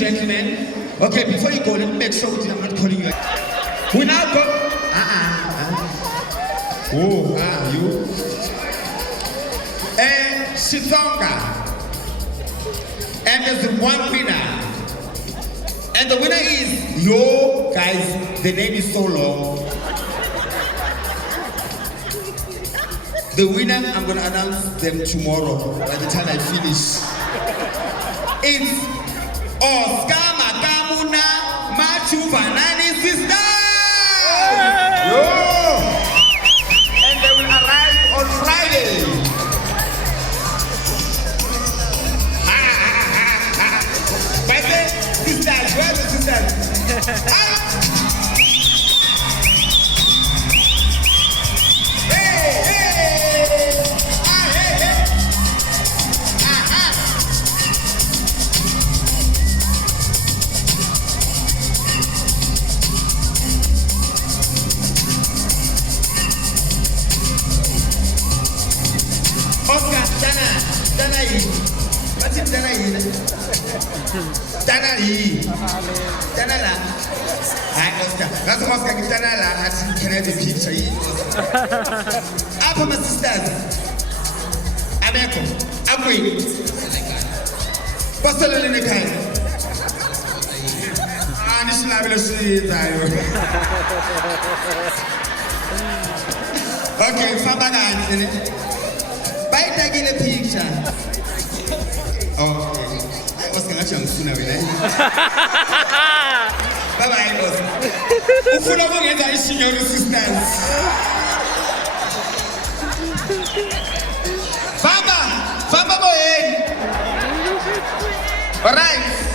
gentlemen. Okay, before you go, let me make sure that I'm not calling you. We now go. You. Shitsonga. And there's one winner. And the winner is yo, guys. The name is so long. The winner, I'm gonna announce them tomorrow by the time I finish. It's Oscar Makamu na Machu Banani Sisters! And they will arrive on Friday. By the sisters, where are the sisters? Oscar, Dana yi. What's it Dana yi? Dana yi. Dana la. Hi Oscar. That's Oscar. Dana la. I can have the picture. Up my sisters. Ameko. Abui. Pastor Lene Kai. This is la see tayo. Okay, Fabana. By taking a picture. Okay. I was going to jump sooner. Bye bye, Oscar. Who full of your resistance? Fama boy. All right.